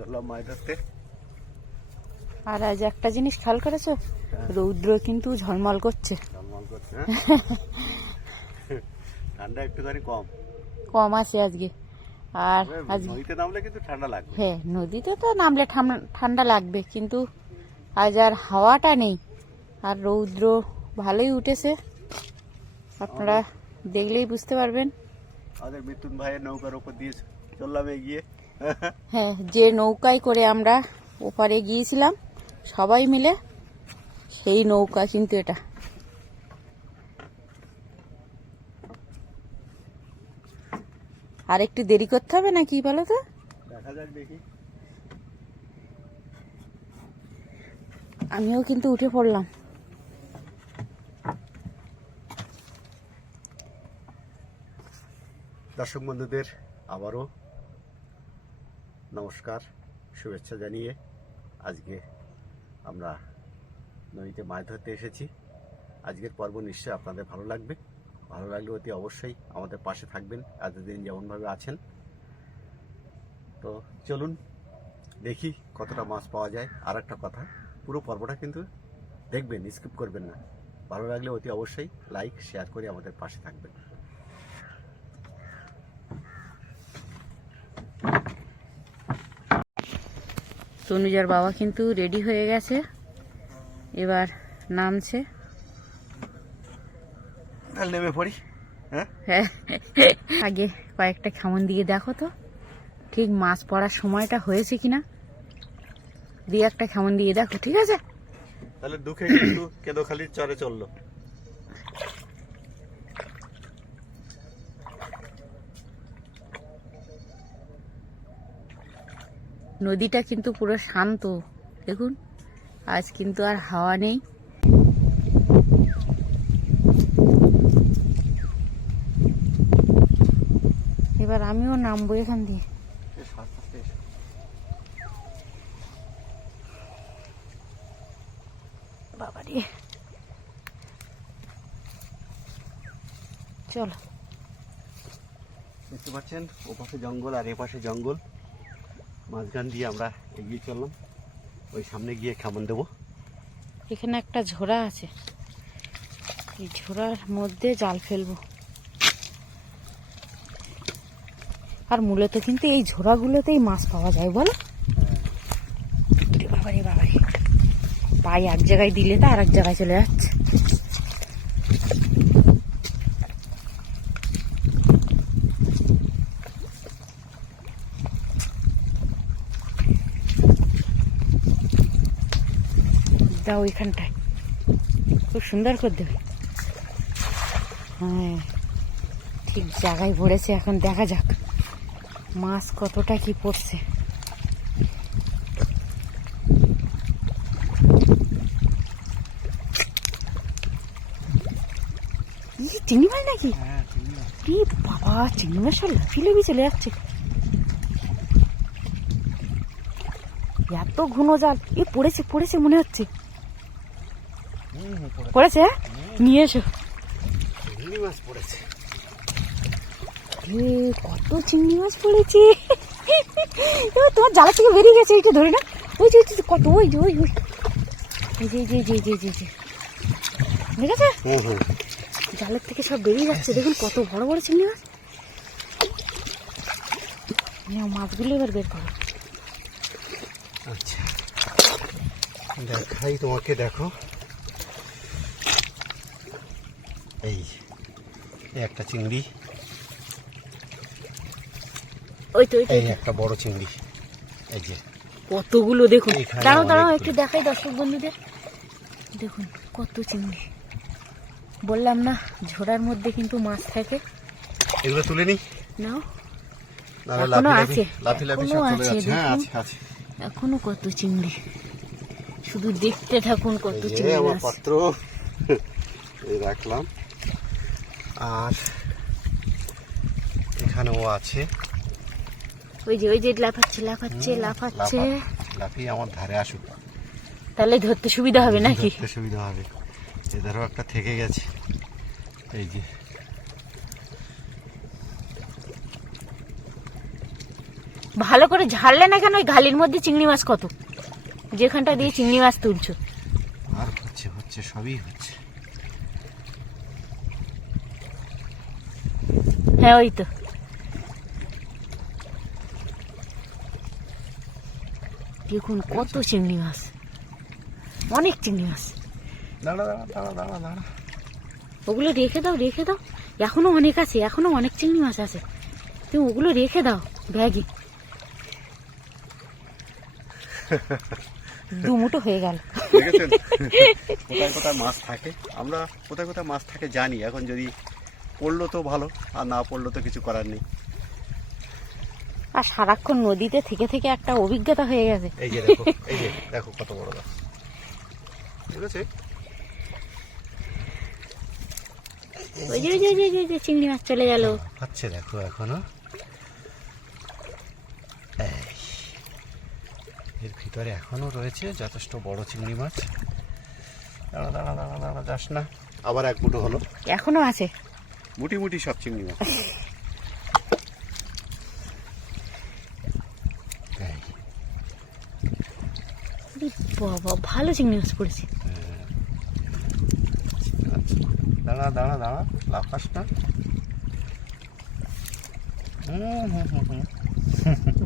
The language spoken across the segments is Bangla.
চললাম মাছ ধরতে। আর আজ একটা জিনিস খেয়াল করেছো, রৌদ্র কিন্তু ঝলমল করছে। ঝলমল করছে, ঠান্ডা একটুখানি কম আছে আজকে। আর আজ নদীতে নামলে কিন্তু ঠান্ডা লাগবে। হ্যাঁ, নদীতে তো নামলে ঠান্ডা লাগবে, কিন্তু আজ আর হাওয়াটা নেই, আর রৌদ্র ভালোই উঠেছে। আপনারা দেখলেই বুঝতে পারবেন। আমাদের মিতুন ভাইয়ের নৌকার উপর দিয়ে চললাম এগিয়ে। হ্যাঁ, যে নৌকায় করে আমরা ওপারে গিয়েছিলাম সবাই মিলে, সেই নৌকা কিন্তু এটা। আর একটু দেরি করতে হবে না কি বলো তো? দেখা যাক, দেখি। আমিও কিন্তু উঠে পড়লাম। দর্শক বন্ধুদের আবারও নমস্কার, শুভেচ্ছা জানিয়ে আজকে আমরা নদীতে মাছ ধরতে এসেছি। আজকের পর্ব নিশ্চয়ই আপনাদের ভালো লাগবে। ভালো লাগলে অতি অবশ্যই আমাদের পাশে থাকবেন, এতদিন যেমনভাবে আছেন। তো চলুন দেখি কতটা মাছ পাওয়া যায়। আর একটা কথা, পুরো পর্বটা কিন্তু দেখবেন, স্কিপ করবেন না। ভালো লাগলে অতি অবশ্যই লাইক শেয়ার করে আমাদের পাশে থাকবেন। তনুজার বাবা কিন্তু রেডি হয়ে গেছে, এবার নামছে। নেমে পড়ি। হ্যাঁ, আগে কয়েকটা কেমন দিয়ে দেখো তো ঠিক মাছ পড়ার সময়টা হয়েছে কিনা, দিয়ে একটা কেমন দিয়ে দেখো, ঠিক আছে? তাহলে দুঃখে কিন্তু কেঁদোখালির চরে চললো। নদীটা কিন্তু পুরো শান্ত, দেখুন আজ কিন্তু আর হাওয়া নেই। এবার আমিও নামবো এখান দিয়ে। বাবারে, চলো। দেখতে পাচ্ছেন ও পাশে জঙ্গল আর এ পাশে জঙ্গল, মাঝখান দিয়ে আমরা এগিয়ে চললাম। ওই সামনে গিয়ে কেমন দেবো। এখানে একটা ঝোড়া আছে, এই ঝোড়ার মধ্যে জাল ফেলবো। আর মূলত কিন্তু এই ঝোড়াগুলোতেই মাছ পাওয়া যায়, বলো? বাবারে বাবারে, পায়ে এক জায়গায় দিলে তো আর এক জায়গায় চলে যাচ্ছে। দাও ওইখানটায়, খুব সুন্দর করে দেবে। হ্যাঁ, ঠিক জায়গায় পড়েছে। এখন দেখা যাক মাছ কতটা কি পড়ছে। চিংড়ি মাছ নাকি? বাবা, চিংড়ি মাছ সব লাফিয়ে লাফিয়ে চলে যাচ্ছে। এত ঘন জাল, এ পড়েছে পড়েছে মনে হচ্ছে। পড়েছে, নিয়ে এসো। চিংড়ি মাছ পড়েছে, কত চিংড়ি মাছ পড়েছে। তোমার জালের থেকে বেরিয়ে গেছে, এইটা ধরে না। ওই যে কত, ওই যে ওই ওই ঠিক আছে, জালের থেকে সব বেরিয়ে যাচ্ছে। দেখুন কত বড় বড় চিংড়ি মাছ। মাছগুলো এবার বের করো। আচ্ছা দেখাই তোমাকে, দেখো এই একটা চিংড়ি, ওই তো এই একটা বড় চিংড়ি, এই যে কতগুলো। দেখুন, দাঁড়াও দাঁড়াও একটু দেখাই দর্শক বন্ধুদের। দেখুন কত চিংড়ি। বললাম না ঝোড়ার মধ্যে কিন্তু মাছ থাকে। এগুলো তুলে নি নাও, এখনো আছে, এখনো কত চিংড়ি। শুধু দেখতে থাকুন কত চিংড়ি। আমার পাত্র রাখলাম, আর এখানেও আছে। ওই যে লাফাচ্ছে লাফাচ্ছে লাফাচ্ছে। লাফিয়ে আমার ধারে আসুক, তাহলে ধরতে সুবিধা হবে নাকি? সুবিধা হবে। এধারও একটা থেকে গেছে, এই যে ভালো করে ঝাড়লে না কেন? ওই ঘালির মধ্যে চিংড়ি মাছ কত, যেখানটা দিয়ে চিংড়ি মাছ তুলছো। আর হচ্ছে হচ্ছে সবই হচ্ছে। হ্যাঁ ওই তো, দেখুন কত চিংড়ি মাছ, অনেক চিংড়ি মাছ। দাঁড়া দাঁড়া দাঁড়া দাঁড়া দাঁড়া, ওগুলো রেখে দাও, রেখে দাও, এখনো অনেক আছে, এখনো অনেক চিংড়ি মাছ আছে, তুমি ওগুলো রেখে দাও ব্যাগে। দুমুটো হয়ে গেল। দেখেছেন কোথায় কোথায় মাছ থাকে, আমরা কোথায় কোথায় মাছ থাকে জানি। এখন যদি পড়লো তো ভালো, আর না পড়লো তো কিছু করার নেই। আর সারাক্ষণ নদীতে থেকে থেকে একটা অভিজ্ঞতা হয়ে গেছে। এই যে দেখো, এই যে দেখো কত বড় মাছ, ঠিক আছে? ওই যে ওই যে ওই যে ওই যে চিংড়ি মাছ চলে গেল। হচ্ছে দেখো এখনো, এর ভিতরে এখনো রয়েছে যথেষ্ট বড় চিংড়ি মাছ। দাঁড়া দাঁড়া দাঁড়া দাঁড়া, যাস না। আবার এক মুঠো হলো, এখনো আছে মুটি মুটি সব চিংড়ি মাছ। বাবা, ভালো চিংড়ি মাছ পড়েছে। দাঁড়া দাঁড়া দাঁড়া, লাফাস না।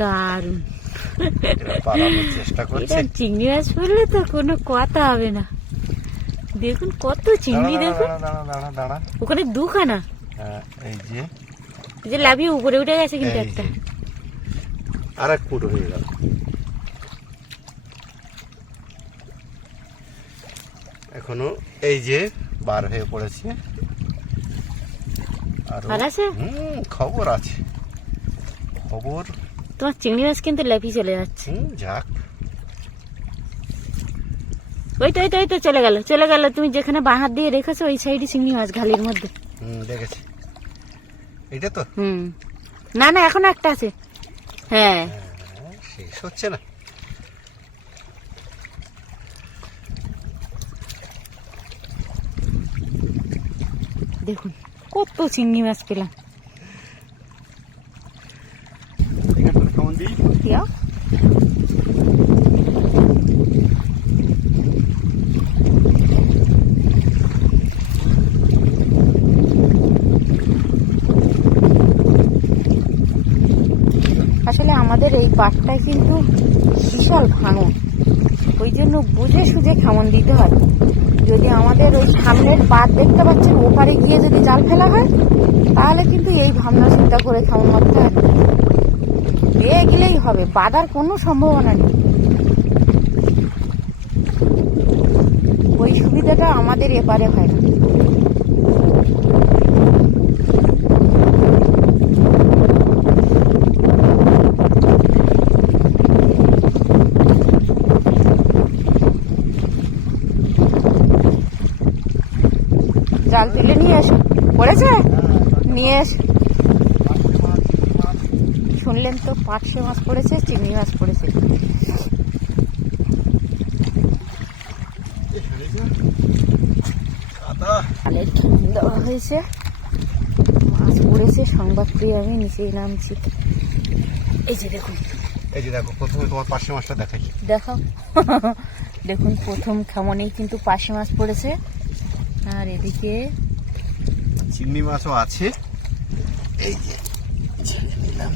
দারুন, পালানোর চেষ্টা করছে। চিংড়ি মাছ পড়লে তো কোনো কথা হবে না। দেখুন কত চিংড়ি, দেখুন দাঁড়া দাঁড়া দাঁড়া দাঁড়া, ওখানে দুখানা। এই যে যে লাভিয়ে উপরে উঠে গেছে কিন্তু এই একটা। যে, আর এক ফুটো হয়ে গেল। এখনো এই যে বার হয়ে পড়েছে। আর আছে? খবর আছে, খবর। তোমার চিংড়ি মাছ কিন্তু লাফিয়ে চলে যাচ্ছে। যাক, ওই তো ওই তো ওই তো চলে গেল, চলে গেল। তুমি যেখানে বাঁ হাত দিয়ে রেখেছো ওই সাইডে চিংড়ি মাছ ঘালির মধ্যে। দেখেছি, এটা তো। না না, এখনো একটা আছে। হ্যাঁ, শেষ হচ্ছে না। দেখুন কত চিংড়ি মাছ পেলাম। কেমন দিই দিও। আসলে আমাদের এই পাটটায় কিন্তু বিশাল ভাঙন, ওই জন্য বুঝে সুঝে খামন দিতে হয়। যদি আমাদের ওই সামনের পাট দেখতে পাচ্ছেন, ওপারে গিয়ে যদি জাল ফেলা হয় তাহলে কিন্তু এই ভাবনা চিন্তা করে খামন মারতে হয়। পেয়ে গেলেই হবে, বাঁধার কোনো সম্ভাবনা নেই। ওই সুবিধাটা আমাদের এপারে হয় না। জাল তুলে নিয়ে এসো, পড়েছে নিয়ে এসো। শুনলেন তো, পার্শে মাছ পড়েছে, চিংড়ি মাছ পড়েছে। জালের ঠ্যাং দেওয়া হয়েছে, মাছ পড়েছে। সংবাদ পেয়ে আমি নিচেই নামছি। এই যে দেখুন, এই যে দেখো, প্রথমে তোমার পার্শে মাছটা দেখাই। দেখাও। দেখুন প্রথম খামনেই কিন্তু পার্শে মাছ পড়েছে, আর এদিকে চিংড়ি মাছও আছে। এই যে ছেড়ে দিলাম।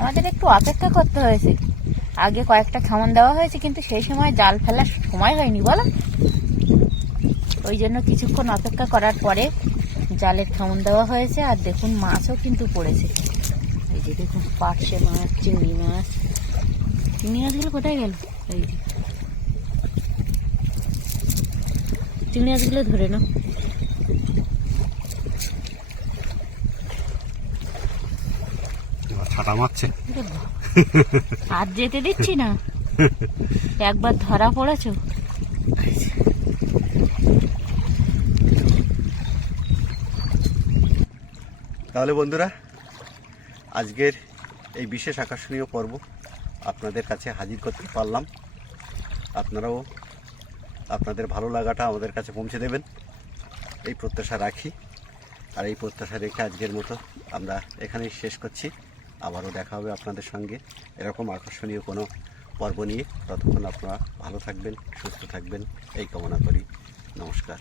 আমাদের একটু অপেক্ষা করতে হয়েছে। আগে কয়েকটা খামন দেওয়া হয়েছে, কিন্তু সেই সময় জাল ফেলার সময় হয়নি, বলো। ওই জন্য কিছুক্ষণ অপেক্ষা করার পরে জালের খামন দেওয়া হয়েছে। আর দেখুন মাছও কিন্তু পড়েছে। এই যে দেখুন পার্শে মাছ, চিংড়ি মাছ। চিংড়ি মাছগুলো কোথায় গেল? এই যে চিংড়ি মাছগুলো ধরে নাও। ছাটা মারছে, আর যেতে দিচ্ছি না, একবার ধরা পড়েছো। তাহলে বন্ধুরা, আজকের এই বিশেষ আকর্ষণীয় পর্ব আপনাদের কাছে হাজির করতে পারলাম। আপনারাও আপনাদের ভালো লাগাটা আমাদের কাছে পৌঁছে দেবেন এই প্রত্যাশা রাখি। আর এই প্রত্যাশা রেখে আজকের মতো আমরা এখানেই শেষ করছি। আবারও দেখা হবে আপনাদের সঙ্গে এরকম আকর্ষণীয় কোনো পর্ব নিয়ে। ততক্ষণ আপনারা ভালো থাকবেন, সুস্থ থাকবেন এই কামনা করি। নমস্কার।